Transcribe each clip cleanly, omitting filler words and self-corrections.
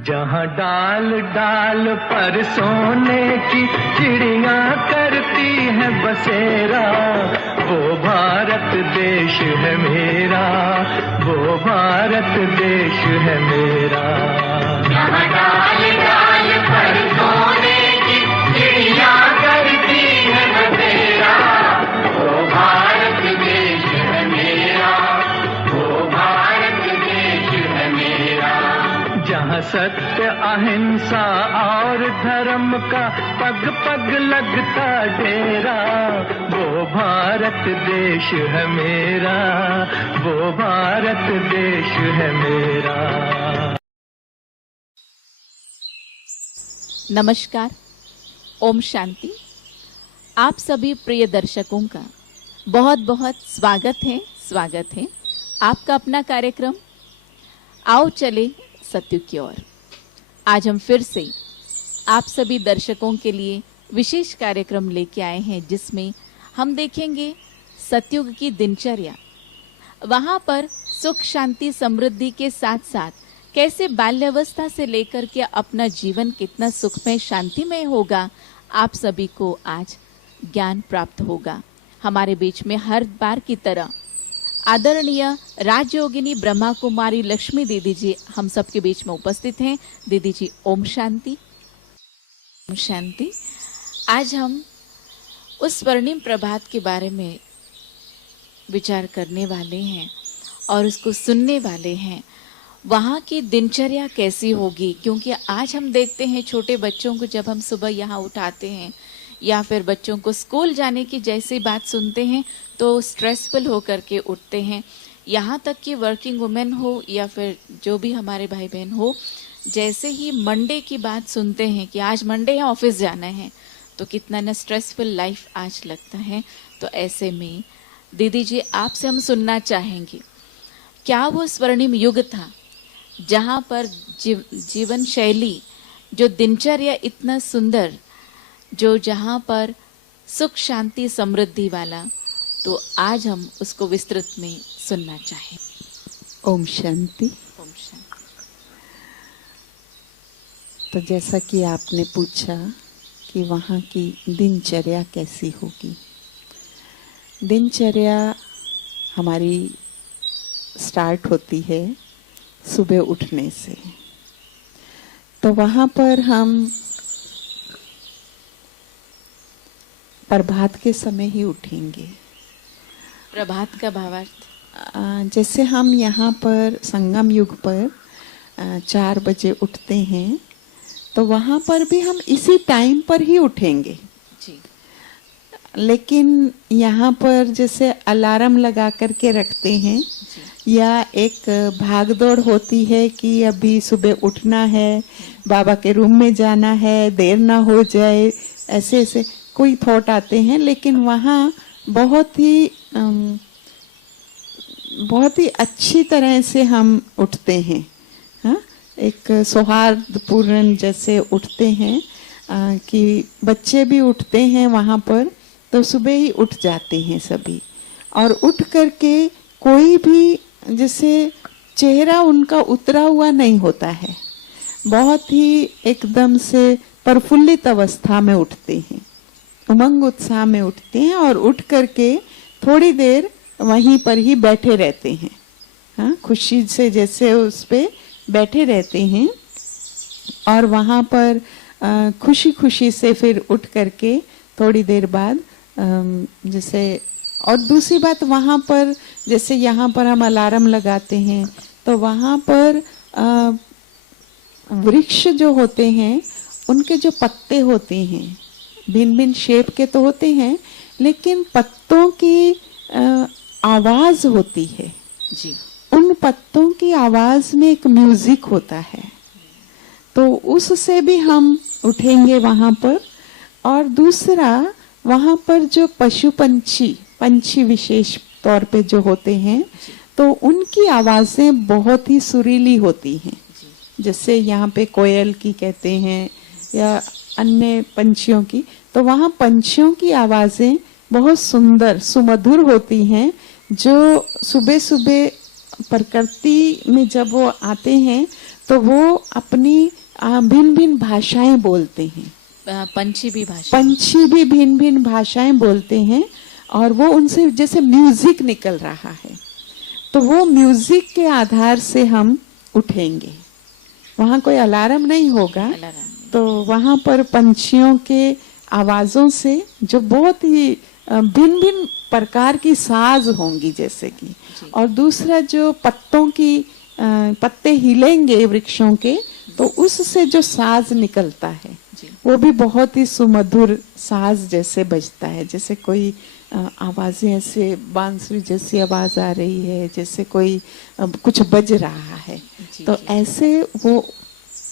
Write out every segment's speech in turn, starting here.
जहाँ डाल डाल पर सोने की चिड़िया करती है बसेरा, वो भारत देश है मेरा, वो भारत देश है मेरा। जहाँ डाल डाल पर सोने की चिड़िया करती है बसेरा, वो भारत देश है मेरा, वो भारत देश है मेरा। जहाँ सत्य अहिंसा और धर्म का पग पग लगता डेरा, वो भारत देश है मेरा, वो भारत देश है मेरा। नमस्कार, ओम शांति। आप सभी प्रिय दर्शकों का बहुत बहुत स्वागत है आपका अपना कार्यक्रम आओ चले सत्य की ओर। आज हम फिर से आप सभी दर्शकों के लिए विशेष कार्यक्रम लेके आए हैं, जिसमें हम देखेंगे सतयुग की दिनचर्या। वहां पर सुख शांति समृद्धि के साथ साथ कैसे बाल्यावस्था से लेकर के अपना जीवन कितना सुखमय शांतिमय होगा, आप सभी को आज ज्ञान प्राप्त होगा। हमारे बीच में हर बार की तरह आदरणीय राजयोगिनी ब्रह्मा कुमारी लक्ष्मी दीदी जी हम सबके बीच में उपस्थित हैं। दीदी जी ओम शांति। ओम शांति। आज हम उस स्वर्णिम प्रभात के बारे में विचार करने वाले हैं और उसको सुनने वाले हैं। वहाँ की दिनचर्या कैसी होगी, क्योंकि आज हम देखते हैं छोटे बच्चों को जब हम सुबह यहाँ उठाते हैं या फिर बच्चों को स्कूल जाने की जैसी बात सुनते हैं तो स्ट्रेसफुल होकर के उठते हैं। यहाँ तक कि वर्किंग वुमेन हो या फिर जो भी हमारे भाई बहन हो, जैसे ही मंडे की बात सुनते हैं कि आज मंडे है, ऑफिस जाना है, तो कितना न स्ट्रेसफुल लाइफ आज लगता है। तो ऐसे में दीदी जी आपसे हम सुनना चाहेंगे, क्या वो स्वर्णिम युग था जहाँ पर जीवन शैली, जो दिनचर्या इतना सुंदर, जो जहाँ पर सुख शांति समृद्धि वाला, तो आज हम उसको विस्तृत में सुनना चाहें। ओम शांति। ओम शांति। तो जैसा कि आपने पूछा कि वहाँ की दिनचर्या कैसी होगी, दिनचर्या हमारी स्टार्ट होती है सुबह उठने से। तो वहाँ पर हम प्रभात के समय ही उठेंगे। प्रभात का भावार्थ, जैसे हम यहाँ पर संगम युग पर 4 बजे उठते हैं, तो वहाँ पर भी हम इसी टाइम पर ही उठेंगे जी। लेकिन यहाँ पर जैसे अलार्म लगा करके रखते हैं जी। या एक भागदौड़ होती है कि अभी सुबह उठना है, बाबा के रूम में जाना है, देर ना हो जाए, ऐसे ऐसे कोई थॉट आते हैं। लेकिन वहाँ बहुत ही अच्छी तरह से हम उठते हैं। हाँ, एक सौहार्दपूर्ण जैसे उठते हैं कि बच्चे भी उठते हैं वहाँ पर, तो सुबह ही उठ जाते हैं सभी। और उठ करके कोई भी जैसे चेहरा उनका उतरा हुआ नहीं होता है, बहुत ही एकदम से प्रफुल्लित अवस्था में उठते हैं, उमंग उत्साह में उठते हैं और उठ करके थोड़ी देर वहीं पर ही बैठे रहते हैं। हाँ, खुशी से जैसे उस पे बैठे रहते हैं और वहाँ पर खुशी खुशी से फिर उठ करके थोड़ी देर बाद जैसे, और दूसरी बात वहाँ पर जैसे यहाँ पर हम अलार्म लगाते हैं तो वहाँ पर वृक्ष जो होते हैं उनके जो पत्ते होते हैं भिन्न भिन्न शेप के तो होते हैं, लेकिन पत्तों की आवाज होती है जी। उन पत्तों की आवाज में एक म्यूजिक होता है, तो उससे भी हम उठेंगे वहां पर। और दूसरा, वहां पर जो पशु पंछी विशेष तौर पे जो होते हैं, तो उनकी आवाजें बहुत ही सुरीली होती हैं। जैसे यहाँ पे कोयल की कहते हैं या अन्य पंछियों की, तो वहाँ पंछियों की आवाजें बहुत सुंदर सुमधुर होती हैं, जो सुबह सुबह प्रकृति में जब वो आते हैं तो वो अपनी भिन्न भिन्न भाषाएं बोलते हैं। पंछी भी भाषा, पंछी भी भिन्न भिन्न भाषाएं बोलते हैं और वो उनसे जैसे म्यूजिक निकल रहा है, तो वो म्यूजिक के आधार से हम उठेंगे। वहाँ कोई अलार्म नहीं होगा, तो वहाँ पर पंछियों के आवाजों से जो बहुत ही भिन्न भिन्न प्रकार की साज होंगी जैसे कि, और दूसरा जो पत्ते हिलेंगे वृक्षों के, तो उससे जो साज निकलता है वो भी बहुत ही सुमधुर साज जैसे बजता है, जैसे कोई आवाजें ऐसे बांसुरी जैसी आवाज आ रही है, जैसे कोई कुछ बज रहा है। तो ऐसे वो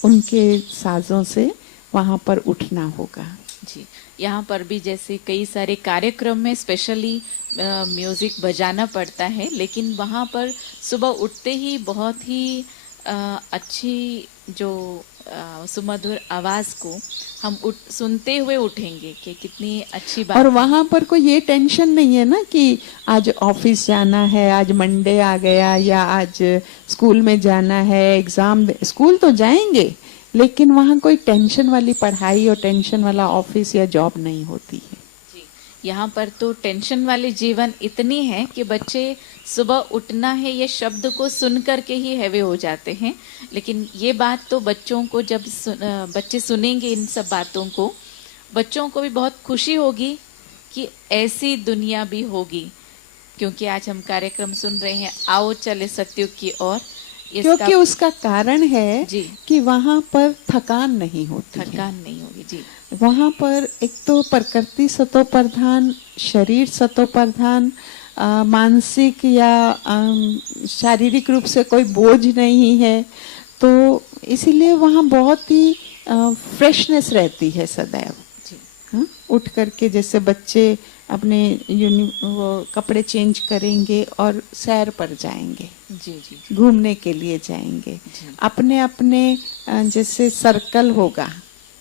उनके साजों से वहां पर उठना होगा। जी, यहाँ पर भी जैसे कई सारे कार्यक्रम में स्पेशली म्यूजिक बजाना पड़ता है, लेकिन वहाँ पर सुबह उठते ही बहुत ही अच्छी जो सुमधुर आवाज को हम सुनते हुए उठेंगे कि कितनी अच्छी बात। और वहां पर कोई ये टेंशन नहीं है ना कि आज ऑफिस जाना है, आज मंडे आ गया, या आज स्कूल में जाना है, एग्जाम। स्कूल तो जाएंगे, लेकिन वहां कोई टेंशन वाली पढ़ाई और टेंशन वाला ऑफिस या जॉब नहीं होती है। यहाँ पर तो टेंशन वाली जीवन इतनी है कि बच्चे सुबह उठना है ये शब्द को सुन करके ही हैवे हो जाते हैं। लेकिन ये बात तो बच्चों को जब बच्चे सुनेंगे इन सब बातों को, बच्चों को भी बहुत खुशी होगी कि ऐसी दुनिया भी होगी। क्योंकि आज हम कार्यक्रम सुन रहे हैं आओ चले सतयुग की ओर, क्योंकि उसका कारण है जी कि वहाँ पर थकान नहीं होती, थकान नहीं होगी जी। वहाँ पर एक तो प्रकृति सतो प्रधान, शरीर सतो प्रधान, मानसिक या शारीरिक रूप से कोई बोझ नहीं है, तो इसीलिए वहाँ बहुत ही फ्रेशनेस रहती है सदैव। हाँ? उठ करके जैसे बच्चे अपने वो कपड़े चेंज करेंगे और सैर पर जाएंगे, जी, घूमने के लिए जाएंगे, अपने अपने जैसे सर्कल होगा,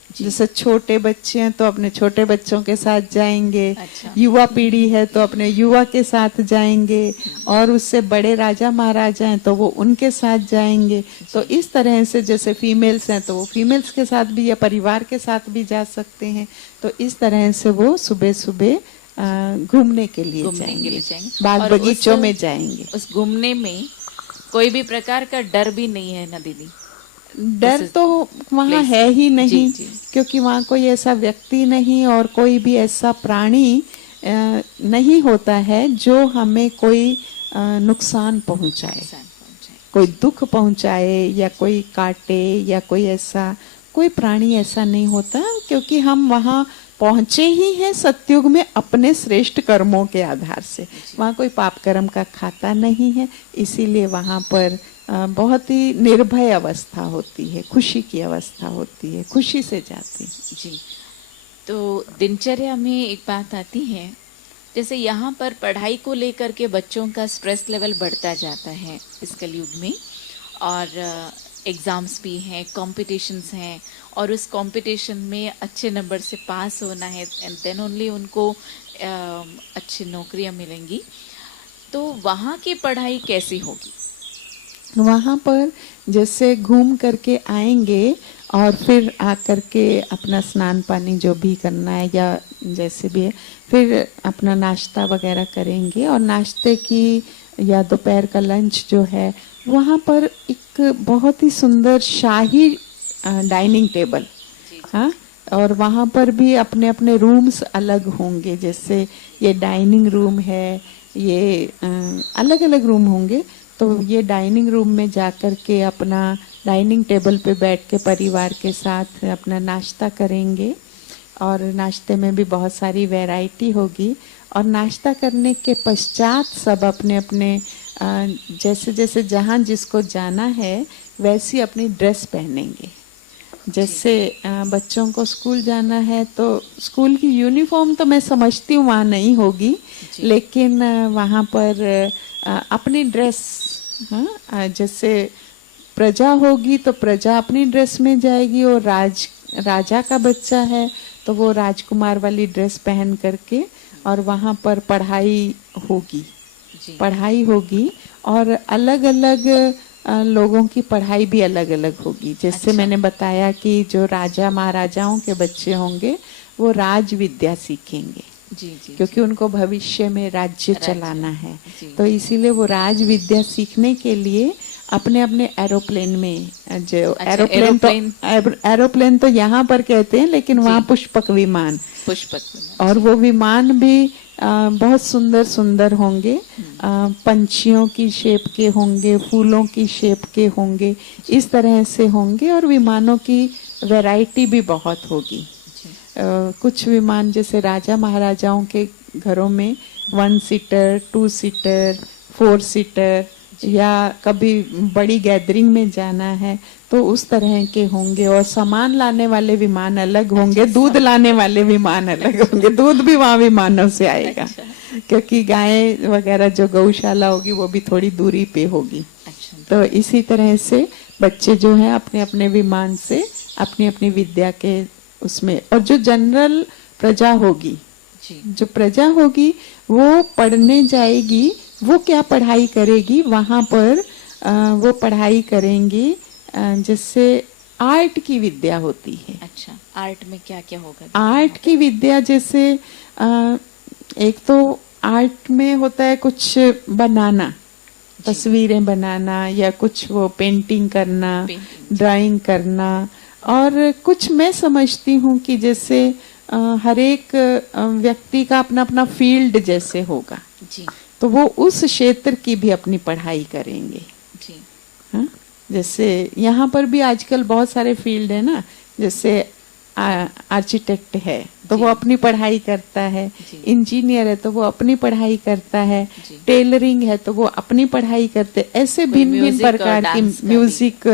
जैसे छोटे बच्चे हैं तो अपने छोटे बच्चों के साथ जाएंगे, अच्छा। युवा पीढ़ी है तो अपने युवा के साथ जाएंगे, और उससे बड़े राजा महाराजा हैं तो वो उनके साथ जाएंगे। तो इस तरह से जैसे फीमेल्स हैं तो वो फीमेल्स के साथ भी या परिवार के साथ भी जा सकते हैं। तो इस तरह से वो सुबह सुबह घूमने के लिए जाएंगे, बाग बगीचों में जाएंगे। उस घूमने में कोई भी प्रकार का डर भी नहीं है ना दीदी? डर तो वहाँ है ही नहीं, जी। क्योंकि वहाँ कोई ऐसा व्यक्ति नहीं और कोई भी ऐसा प्राणी नहीं होता है जो हमें कोई नुकसान पहुँचाए, कोई दुख पहुँचाए या कोई काटे, या कोई ऐसा कोई प्राणी ऐसा नहीं होता। क्योंकि हम वहाँ पहुंचे ही हैं सतयुग में अपने श्रेष्ठ कर्मों के आधार से, वहाँ कोई पाप कर्म का खाता नहीं है, इसीलिए वहाँ पर बहुत ही निर्भय अवस्था होती है, खुशी की अवस्था होती है, खुशी से जाते हैं। जी, तो दिनचर्या में एक बात आती है, जैसे यहाँ पर पढ़ाई को लेकर के बच्चों का स्ट्रेस लेवल बढ़ता जाता है इस कलयुग में, और एग्ज़ाम्स भी हैं, कॉम्पिटिशन्स हैं, और उस कंपटीशन में अच्छे नंबर से पास होना है एंड देन ओनली उनको अच्छी नौकरियां मिलेंगी। तो वहाँ की पढ़ाई कैसी होगी? वहाँ पर जैसे घूम करके आएंगे और फिर आकर के अपना स्नान पानी जो भी करना है या जैसे भी है, फिर अपना नाश्ता वगैरह करेंगे, और नाश्ते की या दोपहर का लंच जो है वहाँ पर एक बहुत ही सुंदर शाही डाइनिंग टेबल, हाँ, और वहाँ पर भी अपने अपने रूम्स अलग होंगे। जैसे ये डाइनिंग रूम है, ये अलग अलग रूम होंगे। तो ये डाइनिंग रूम में जाकर के अपना डाइनिंग टेबल पे बैठ के परिवार के साथ अपना नाश्ता करेंगे, और नाश्ते में भी बहुत सारी वैरायटी होगी। और नाश्ता करने के पश्चात सब अपने अपने जैसे जैसे जहाँ जिसको जाना है वैसी अपनी ड्रेस पहनेंगे। जैसे बच्चों को स्कूल जाना है तो स्कूल की यूनिफॉर्म तो मैं समझती हूँ वहाँ नहीं होगी, लेकिन वहाँ पर अपनी ड्रेस, हाँ, जैसे प्रजा होगी तो प्रजा अपनी ड्रेस में जाएगी, और राजा का बच्चा है तो वो राजकुमार वाली ड्रेस पहन करके और वहाँ पर पढ़ाई होगी। और अलग अलग लोगों की पढ़ाई भी अलग अलग होगी। जैसे मैंने बताया कि जो राजा महाराजाओं के बच्चे होंगे वो राज विद्या सीखेंगे, क्योंकि उनको भविष्य में राज्य चलाना है। तो इसीलिए वो राज विद्या सीखने के लिए अपने अपने एरोप्लेन में, जो एरोप्लेन तो यहाँ पर कहते हैं, लेकिन वहाँ पुष्पक विमान, और वो विमान भी बहुत सुंदर सुंदर होंगे, पंछियों की शेप के होंगे, फूलों की शेप के होंगे, इस तरह से होंगे। और विमानों की वैरायटी भी बहुत होगी। कुछ विमान जैसे राजा महाराजाओं के घरों में 1 सीटर, 2 सीटर, 4 सीटर, या कभी बड़ी गैदरिंग में जाना है तो उस तरह के होंगे। और सामान लाने वाले विमान अलग होंगे, दूध लाने वाले विमान अलग होंगे। दूध भी वहाँ विमानों से आएगा, क्योंकि गाय वगैरह जो गौशाला होगी वो भी थोड़ी दूरी पे होगी। तो इसी तरह से बच्चे जो हैं अपने अपने विमान से अपनी अपनी विद्या के उसमें, और जो जनरल प्रजा होगी, जो प्रजा होगी वो पढ़ने जाएगी, वो क्या पढ़ाई करेगी वहां पर, वो पढ़ाई करेंगी जैसे आर्ट की विद्या होती है। अच्छा, आर्ट में क्या क्या होगा? आर्ट की विद्या जैसे एक तो आर्ट में होता है कुछ बनाना, तस्वीरें बनाना, या कुछ वो पेंटिंग करना, ड्राइंग करना। और कुछ मैं समझती हूँ कि जैसे हर एक व्यक्ति का अपना अपना फील्ड जैसे होगा जी, तो वो उस क्षेत्र की भी अपनी पढ़ाई करेंगे जी। हाँ, जैसे यहाँ पर भी आजकल बहुत सारे फील्ड है ना, जैसे आर्किटेक्ट है तो वो अपनी पढ़ाई करता है, इंजीनियर है तो वो अपनी पढ़ाई करता है, टेलरिंग है तो वो अपनी पढ़ाई करते, ऐसे भिन्न भिन्न प्रकार की, म्यूजिक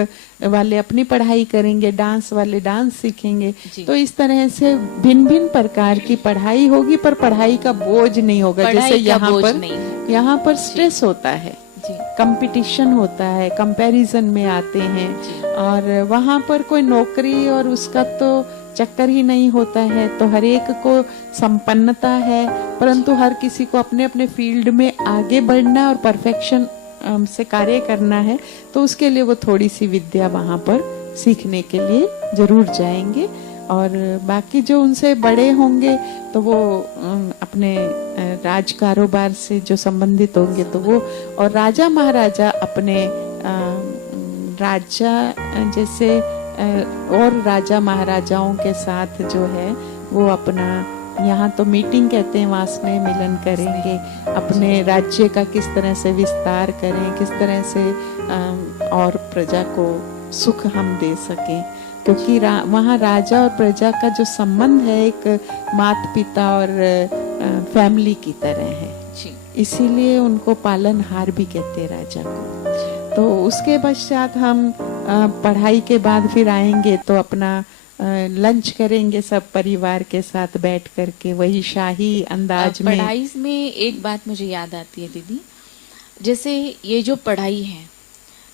वाले अपनी पढ़ाई करेंगे, डांस वाले डांस सीखेंगे। तो इस तरह से भिन्न भिन्न प्रकार की पढ़ाई होगी, पर पढ़ाई का बोझ नहीं होगा। जैसे यहाँ पर स्ट्रेस होता है, कंपटीशन होता है, कंपैरिजन में आते हैं, और वहाँ पर कोई नौकरी और उसका तो चक्कर ही नहीं होता है। तो हर एक को संपन्नता है, परंतु हर किसी को अपने अपने फील्ड में आगे बढ़ना और परफेक्शन से कार्य करना है। तो उसके लिए वो थोड़ी सी विद्या वहाँ पर सीखने के लिए जरूर जाएंगे। और बाकी जो उनसे बड़े होंगे तो वो अपने राज कारोबार से जो संबंधित होंगे तो वो, और राजा महाराजा अपने राजा जैसे और राजा महाराजाओं के साथ जो है वो अपना, यहाँ तो मीटिंग कहते हैं, वहाँ स्नेह मिलन करेंगे, अपने राज्य का किस तरह से विस्तार करें, किस तरह से और प्रजा को सुख हम दे सकें। क्योंकि वहाँ राजा और प्रजा का जो संबंध है एक माता पिता और फैमिली की तरह है, इसीलिए उनको पालनहार भी कहते हैं राजा को। तो उसके पश्चात हम पढ़ाई के बाद फिर आएंगे तो अपना लंच करेंगे सब परिवार के साथ बैठ करके, वही शाही अंदाज में। पढ़ाई में एक बात मुझे याद आती है दीदी, जैसे ये जो पढ़ाई है,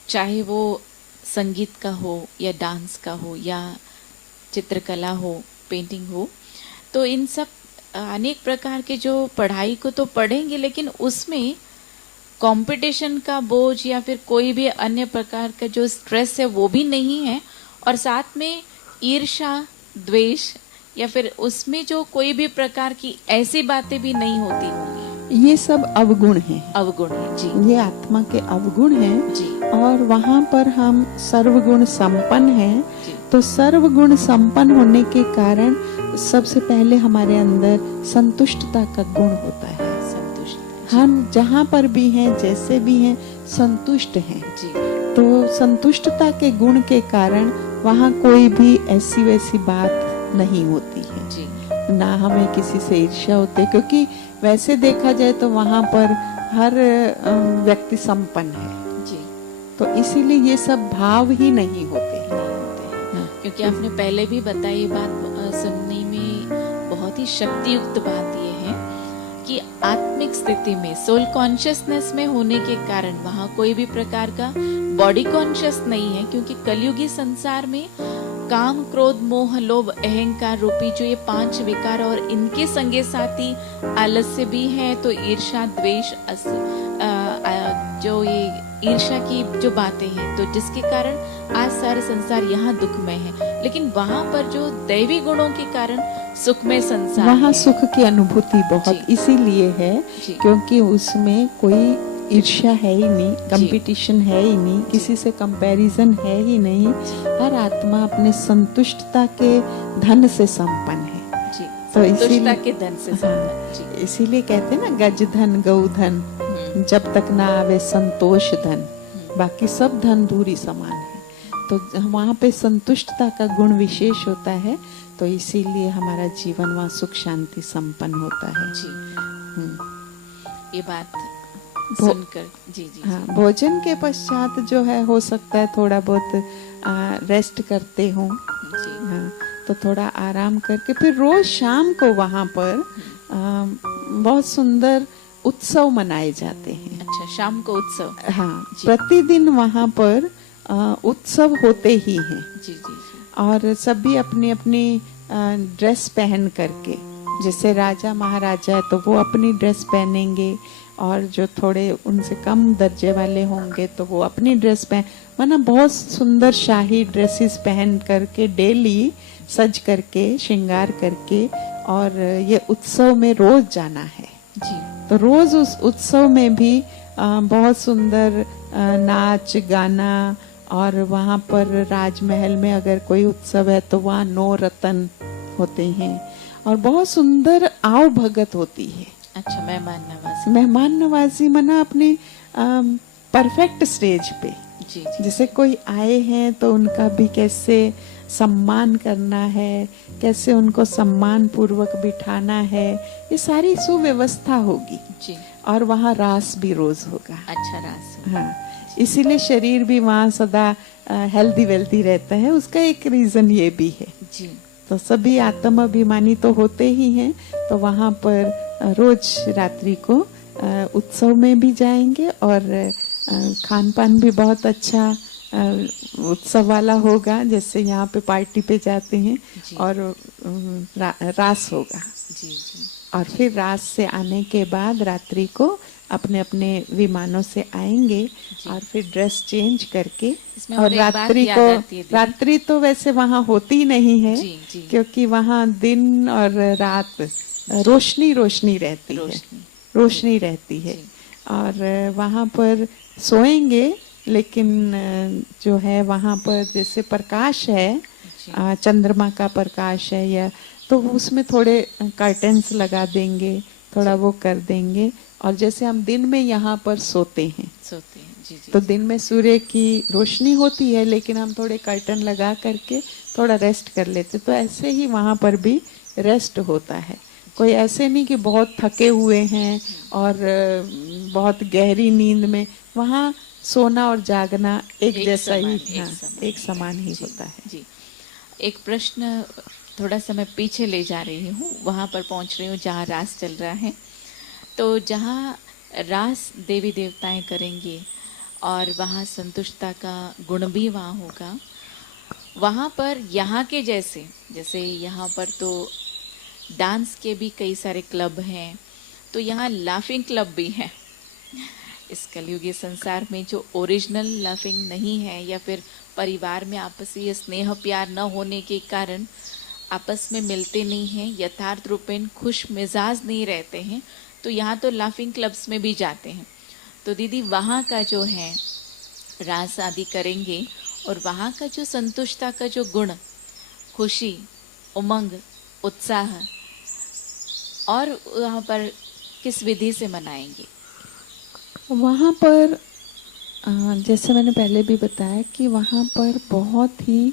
चाहे वो संगीत का हो या डांस का हो या चित्रकला हो, पेंटिंग हो, तो इन सब अनेक प्रकार के जो पढ़ाई को तो पढ़ेंगे, लेकिन उसमें कंपटीशन का बोझ या फिर कोई भी अन्य प्रकार का जो स्ट्रेस है वो भी नहीं है, और साथ में ईर्ष्या, द्वेष या फिर उसमें जो कोई भी प्रकार की ऐसी बातें भी नहीं होती होंगी। ये सब अवगुण है, अवगुण है जी, ये आत्मा के अवगुण हैं जी। और वहाँ पर हम सर्वगुण संपन्न हैं। तो सर्वगुण संपन्न होने के कारण सबसे पहले हमारे अंदर संतुष्टता का गुण होता है। हम जहाँ पर भी हैं, जैसे भी हैं, संतुष्ट हैं जी। तो संतुष्टता के गुण के कारण वहाँ कोई भी ऐसी वैसी बात नहीं होती है जी। ना हमें किसी से ईर्ष्या होती, क्योंकि वैसे देखा जाए तो वहाँ पर हर व्यक्ति संपन्न है जी। तो इसीलिए ये सब भाव ही नहीं होते हैं। क्योंकि आपने पहले भी बताई, बात सुनने में बहुत ही शक्तियुक्त बात ये है कि आत्मिक स्थिति में, सोल कॉन्शियसनेस में होने के कारण वहाँ कोई भी प्रकार का बॉडी कॉन्शियस नहीं है। क्योंकि कलयुगी संसार में काम, क्रोध, मोह, लोभ, अहंकार रूपी जो ये 5 विकार और इनके संगे साथी आलस्य भी है, तो ईर्ष्या, द्वेष, जो ये ईर्ष्या की जो बातें हैं, तो जिसके कारण आज सारे संसार यहाँ दुखमय है, लेकिन वहाँ पर जो दैवी गुणों के कारण सुखमय संसार वहाँ है। सुख की अनुभूति बहुत जी। इसीलिए है जी। क्योंकि उसमें कोई ईर्ष्या है ही नहीं, कंपटीशन है ही नहीं, किसी से कंपैरिजन है ही नहीं। हर आत्मा अपने संतुष्टता के धन से संपन्न है। जी, तो संतुष्टता इसीलिए के धन से हाँ, संपन्न। जी। इसीलिए कहते हैं ना, गज धन गौ धन जब तक ना आवे संतोष धन, बाकी सब धन धूरी समान है। तो वहाँ पे संतुष्टता का गुण विशेष होता है, तो इसीलिए हमारा जीवन वहाँ सुख शांति संपन्न होता है। जी, ये बात भो- सुनकर जी जी हाँ, भोजन के पश्चात जो है हो सकता है थोड़ा बहुत रेस्ट करते हो। जी हाँ, तो थोड़ा आराम करके फिर रोज शाम को वहाँ पर बहुत सुंदर उत्सव मनाए जाते हैं। अच्छा, शाम को उत्सव। हाँ, जी। प्रतिदिन वहाँ पर उत्सव होते ही हैं जी जी जी। और सभी अपनी अपनी ड्रेस पहन करके, जैसे राजा महाराजा है तो वो अपनी ड्रेस पहनेंगे और जो थोड़े उनसे कम दर्जे वाले होंगे तो वो अपनी ड्रेस माना बहुत सुंदर शाही ड्रेसेस पहन करके डेली सज करके श्रृंगार करके, और ये उत्सव में रोज जाना है। जी तो रोज उस उत्सव में भी बहुत सुंदर नाच गाना, और वहाँ पर राजमहल में अगर कोई उत्सव है तो वहाँ 9 रतन होते हैं और बहुत सुंदर आव भगत होती है। अच्छा, मेहमान नवाजी मना अपने परफेक्ट स्टेज पे, जी जी जैसे कोई आए हैं तो उनका भी कैसे सम्मान करना है, कैसे उनको सम्मान पूर्वक बिठाना है, ये सारी सुव्यवस्था होगी। जी। और वहाँ रास भी रोज होगा। अच्छा, रास। हाँ, इसीलिए शरीर भी वहाँ सदा हेल्दी वेल्दी रहता है। उसका एक रीजन ये भी है। जी तो सभी आत्म अभिमानी तो होते ही हैं, तो वहाँ पर रोज रात्रि को उत्सव में भी जाएंगे और खान पान भी बहुत अच्छा उत्सव वाला होगा। जैसे यहाँ पे पार्टी पे जाते हैं जी। और रास होगा। जी जी। और फिर रात से आने के बाद रात्रि को अपने अपने विमानों से आएंगे और फिर ड्रेस चेंज करके, इसमें और और एक बात रात्रि याद को आती है दीदी। रात्रि तो वैसे वहाँ होती नहीं है, जी, जी। क्योंकि वहाँ दिन और रात रोशनी रोशनी रहती है, रोशनी रहती है। जी। और वहाँ पर सोएंगे, लेकिन जो है वहाँ पर जैसे प्रकाश है, चंद्रमा का प्रकाश है, या तो उसमें थोड़े कर्टन्स लगा देंगे, थोड़ा वो कर देंगे। और जैसे हम दिन में यहाँ पर सोते हैं, जी जी। तो दिन में सूर्य की रोशनी होती है, लेकिन हम थोड़े कर्टन लगा करके थोड़ा रेस्ट कर लेते, तो ऐसे ही वहाँ पर भी रेस्ट होता है। कोई ऐसे नहीं कि बहुत थके हुए हैं और बहुत गहरी नींद में, वहाँ सोना और जागना एक जैसा ही, एक समान ही होता है। जी। एक प्रश्न थोड़ा सा मैं पीछे ले जा रही हूँ, वहाँ पर पहुँच रही हूँ जहाँ रास चल रहा है। तो जहाँ रास देवी देवताएं करेंगे और वहाँ संतुष्टता का गुण भी वहाँ होगा, वहाँ पर यहाँ के जैसे यहाँ पर तो डांस के भी कई सारे क्लब हैं, तो यहाँ लाफिंग क्लब भी हैं। इस कलयुगी संसार में जो ओरिजिनल लाफिंग नहीं है, या फिर परिवार में आपसी स्नेह प्यार न होने के कारण आपस में मिलते नहीं हैं, यथार्थ रूपेण खुश मिजाज नहीं रहते हैं, तो यहाँ तो लाफिंग क्लब्स में भी जाते हैं। तो दीदी वहाँ का जो है रास आदि करेंगे, और वहाँ का जो संतुष्टता का जो गुण, खुशी, उमंग, उत्साह, और वहाँ पर किस विधि से मनाएंगे? वहाँ पर जैसे मैंने पहले भी बताया कि वहाँ पर बहुत ही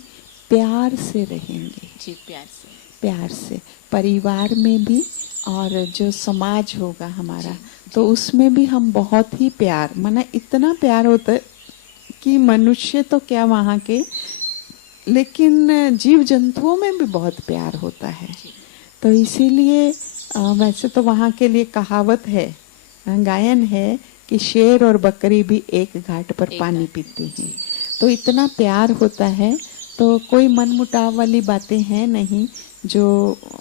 प्यार से रहेंगे। जी, प्यार से। प्यार से परिवार में भी, और जो समाज होगा हमारा, तो उसमें भी हम बहुत ही प्यार, माना इतना प्यार होता है कि मनुष्य तो क्या वहाँ के, लेकिन जीव जंतुओं में भी बहुत प्यार होता है। तो इसीलिए वैसे तो वहाँ के लिए कहावत है, गायन है कि शेर और बकरी भी एक घाट पर पानी पीती हैं। तो इतना प्यार होता है, तो कोई मनमुटाव वाली बातें हैं नहीं जो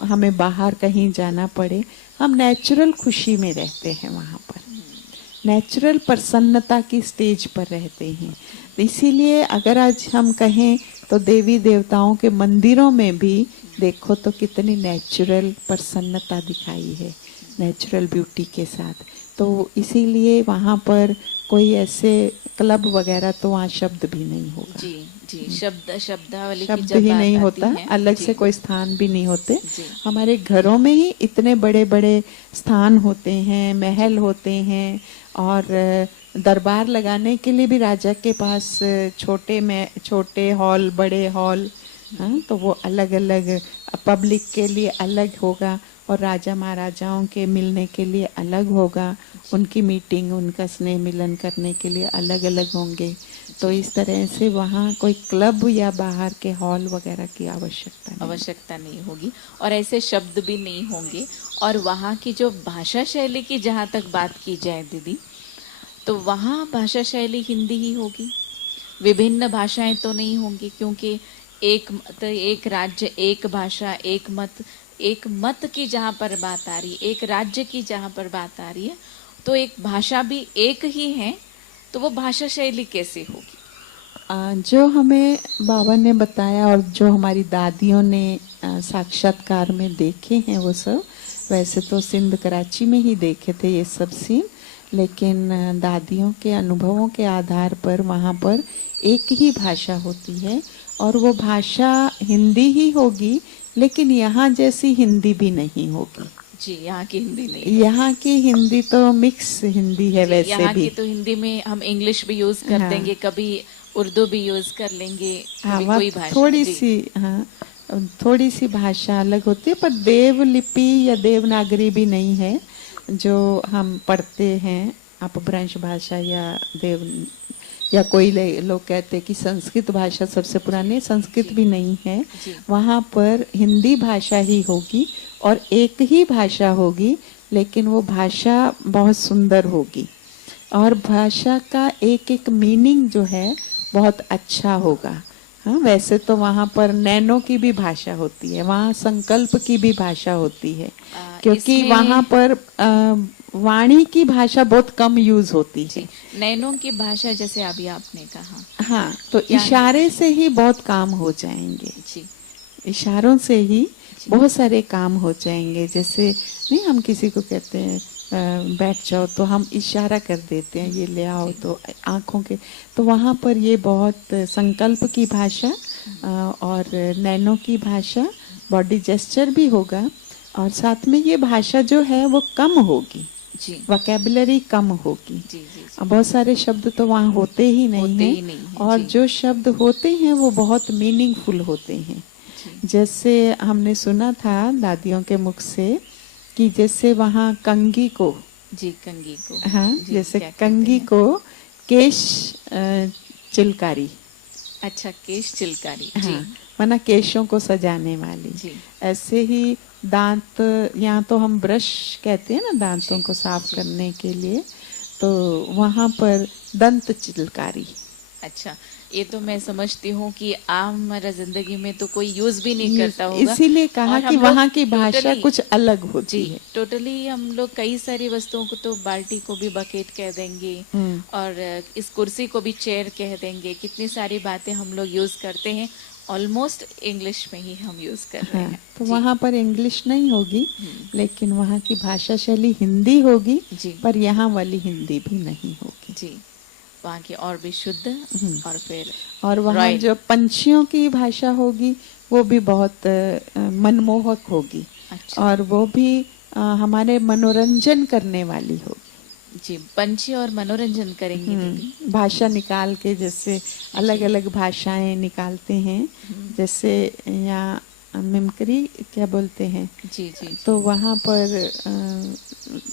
हमें बाहर कहीं जाना पड़े। हम नेचुरल खुशी में रहते हैं वहाँ पर, नेचुरल प्रसन्नता की स्टेज पर रहते हैं। इसीलिए अगर आज हम कहें तो देवी देवताओं के मंदिरों में भी देखो तो कितनी नेचुरल प्रसन्नता दिखाई है, नेचुरल ब्यूटी के साथ। तो इसीलिए वहाँ पर कोई ऐसे क्लब वगैरह तो वहाँ शब्द भी नहीं होगा। जी जी, शब्दावली की शब्द जब ही बात नहीं आती होता, है, अलग जी, से कोई स्थान भी नहीं होते। जी। हमारे घरों में ही इतने बड़े बड़े स्थान होते हैं, महल होते हैं, और दरबार लगाने के लिए भी राजा के पास छोटे हॉल, बड़े हॉल, हाँ, तो वो अलग अलग, पब्लिक के लिए अलग होगा और राजा महाराजाओं के मिलने के लिए अलग होगा, उनकी मीटिंग, उनका स्नेह मिलन करने के लिए अलग अलग होंगे। तो इस तरह से वहाँ कोई क्लब या बाहर के हॉल वगैरह की आवश्यकता नहीं होगी और ऐसे शब्द भी नहीं होंगे। और वहाँ की जो भाषा शैली की जहाँ तक बात की जाए दीदी, तो वहाँ भाषा शैली हिंदी ही होगी, विभिन्न भाषाएं तो नहीं होंगी, क्योंकि एक राज्य, एक भाषा, एक मत की जहाँ पर बात आ रही है, एक राज्य की जहाँ पर बात आ रही है, तो एक भाषा भी एक ही है, तो वो भाषा शैली कैसे होगी? जो हमें बाबा ने बताया और जो हमारी दादियों ने साक्षात्कार में देखे हैं वो सब, वैसे तो सिंध कराची में ही देखे थे ये सब सीन, लेकिन दादियों के अनुभवों के आधार पर वहाँ पर एक ही भाषा होती है और वो भाषा हिंदी ही होगी, लेकिन यहाँ जैसी हिंदी भी नहीं होगी। जी, यहाँ की हिंदी नहीं, यहाँ की हिंदी तो मिक्स हिंदी है। वैसे यहाँ भी की तो हिंदी में हम इंग्लिश भी यूज कर देंगे, कभी उर्दू भी यूज कर लेंगे, कभी कोई भाषा, थोड़ी सी भाषा अलग होती है, पर देवलिपि या देवनागरी भी नहीं है जो हम पढ़ते हैं अपभ्रंश भाषा या कोई लोग कहते हैं कि संस्कृत भाषा सबसे पुरानी, संस्कृत भी नहीं है। वहाँ पर हिंदी भाषा ही होगी और एक ही भाषा होगी, लेकिन वो भाषा बहुत सुंदर होगी और भाषा का एक एक मीनिंग जो है बहुत अच्छा होगा। हाँ, वैसे तो वहाँ पर नैनो की भी भाषा होती है, वहाँ संकल्प की भी भाषा होती है, क्योंकि वहाँ पर वाणी की भाषा बहुत कम यूज होती है। नैनों की भाषा जैसे अभी आपने कहा, हाँ, तो इशारे से ही बहुत काम हो जाएंगे। जी, इशारों से ही बहुत सारे काम हो जाएंगे। जैसे नहीं, हम किसी को कहते हैं बैठ जाओ तो हम इशारा कर देते हैं, ये ले आओ, तो आंखों के, तो वहाँ पर ये बहुत संकल्प की भाषा और नैनो की भाषा, बॉडी जेस्चर भी होगा, और साथ में ये भाषा जो है वो कम होगी, वोकैबुलरी कम होगी। बहुत सारे शब्द तो वहाँ होते ही नहीं हैं, और जो शब्द होते हैं वो बहुत मीनिंगफुल होते हैं। जैसे हमने सुना था दादियों के मुख से कि जैसे वहाँ कंघी को, हाँ, जैसे कंघी को केश चिलकारी, अच्छा, केश चिलकारी, हाँ, माना केशों को सजाने वाली। ऐसे ही दांत, यहाँ तो हम ब्रश कहते हैं ना दांतों को साफ करने के लिए, तो वहाँ पर दंत चिलकारी। अच्छा, ये तो मैं समझती हूँ कि आम हमारा जिंदगी में तो कोई यूज भी नहीं करता होगा, इसीलिए कहा कि वहाँ की भाषा कुछ अलग होती है। टोटली हम लोग कई सारी वस्तुओं को, तो बाल्टी को भी बकेट कह देंगे और इस कुर्सी को भी चेयर कह देंगे। कितनी सारी बातें हम लोग यूज करते हैं, ऑलमोस्ट इंग्लिश में ही हम यूज कर रहे हैं। तो वहाँ पर इंग्लिश नहीं होगी, लेकिन वहाँ की भाषा शैली हिंदी होगी, पर यहाँ वाली हिंदी भी नहीं होगी। जी, वहाँ की और भी शुद्ध, और फिर वहाँ जो पंछियों की भाषा होगी वो भी बहुत मनमोहक होगी। अच्छा। और वो भी हमारे मनोरंजन करने वाली होगी। जी, पंछी और मनोरंजन करेंगे दीदी। भाषा निकाल के, जैसे अलग अलग भाषाएं निकालते हैं, जैसे यहाँ मिमक्री क्या बोलते हैं। जी। तो वहाँ पर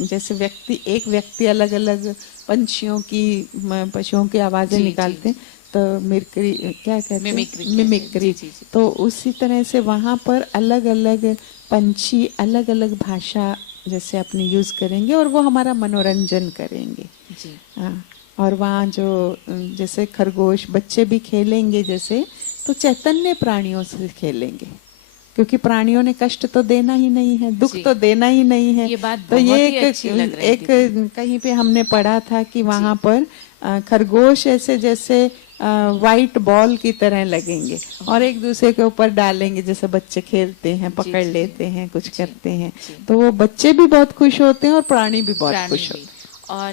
जैसे एक व्यक्ति अलग अलग पशुओं की आवाजें निकालते हैं, तो मिमक्री क्या कहते हैं, मिमिक्री। तो उसी तरह से वहाँ पर अलग अलग पंछी अलग अलग भाषा जैसे अपनी यूज करेंगे और वो हमारा मनोरंजन करेंगे। जी। हाँ, और वहाँ जो जैसे खरगोश बच्चे भी खेलेंगे, जैसे तो चैतन्य प्राणियों से खेलेंगे, क्योंकि प्राणियों ने कष्ट तो देना ही नहीं है, दुख जी। तो देना ही नहीं है। ये बात तो बहुत ये ही अच्छी लग रही एक कहीं पे हमने पढ़ा था कि वहां पर खरगोश ऐसे जैसे वाइट बॉल की तरह लगेंगे और एक दूसरे के ऊपर डालेंगे, जैसे बच्चे खेलते हैं, पकड़ लेते हैं, कुछ करते हैं। तो वो बच्चे भी बहुत खुश होते हैं और प्राणी भी बहुत प्राणी खुश भी। होते हैं। और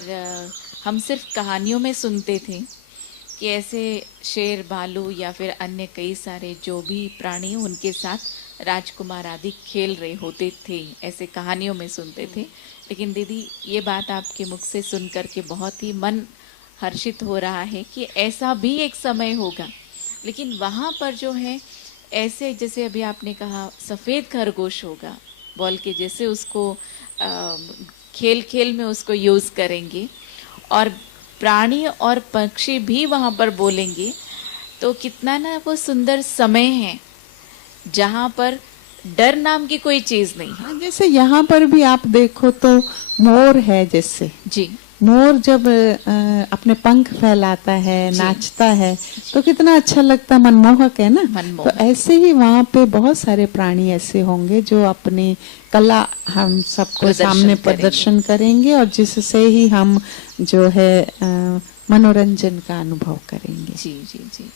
हम सिर्फ कहानियों में सुनते थे कि ऐसे शेर, भालू या फिर अन्य कई सारे जो भी प्राणी उनके साथ राजकुमार आदि खेल रहे होते थे, ऐसे कहानियों में सुनते थे। लेकिन दीदी, ये बात आपके मुख से सुन करके बहुत ही मन हर्षित हो रहा है कि ऐसा भी एक समय होगा। लेकिन वहाँ पर जो है ऐसे, जैसे अभी आपने कहा, सफ़ेद खरगोश होगा बॉल के जैसे, उसको खेल खेल में उसको यूज़ करेंगे और प्राणी और पक्षी भी वहाँ पर बोलेंगे। तो कितना ना वो सुंदर समय है जहाँ पर डर नाम की कोई चीज़ नहीं है। जैसे यहाँ पर भी आप देखो तो मोर है, जैसे जी, मोर जब अपने पंख फैलाता है, नाचता है, तो कितना अच्छा लगता है, मनमोहक है ना। मनमोहक। तो ऐसे ही वहाँ पे बहुत सारे प्राणी ऐसे होंगे जो अपनी कला हम सबको प्रदर्शन सामने करेंगे। प्रदर्शन करेंगे और जिससे ही हम जो है मनोरंजन का अनुभव करेंगे। जी जी जी,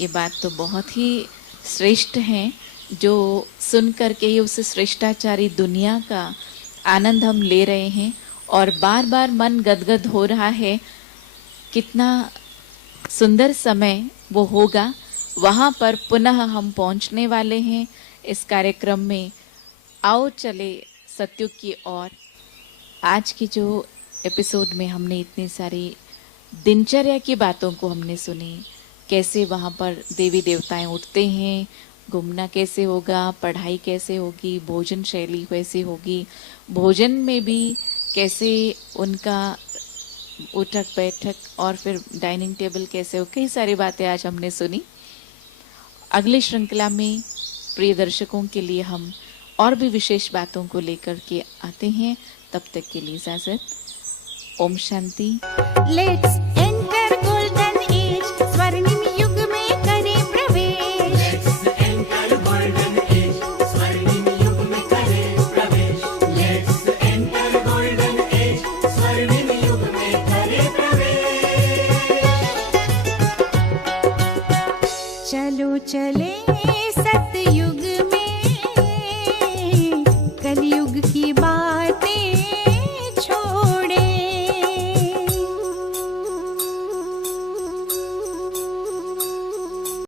ये बात तो बहुत ही श्रेष्ठ है, जो सुन करके ही उस श्रेष्ठाचारी दुनिया का आनंद हम ले रहे हैं और बार बार मन गदगद हो रहा है। कितना सुंदर समय वो होगा, वहाँ पर पुनः हम पहुँचने वाले हैं इस कार्यक्रम में। आओ चले सत्युग की ओर। आज की जो एपिसोड में हमने इतनी सारी दिनचर्या की बातों को हमने सुनी, कैसे वहाँ पर देवी देवताएं उठते हैं, घूमना कैसे होगा, पढ़ाई कैसे होगी, भोजन शैली कैसे होगी, भोजन में भी कैसे उनका उठक बैठक और फिर डाइनिंग टेबल कैसे हो, कई सारी बातें आज हमने सुनी। अगली श्रृंखला में प्रिय दर्शकों के लिए हम और भी विशेष बातों को लेकर के आते हैं। तब तक के लिए इजाजत। Om Shanti. Let's enter golden age, स्वर्णिम युग में करें प्रवेश। Let's enter golden age, स्वर्णिम युग में करें प्रवेश। Let's enter golden age, स्वर्णिम युग में करें प्रवेश। चलो चले सतयुग में, कलयुग की बात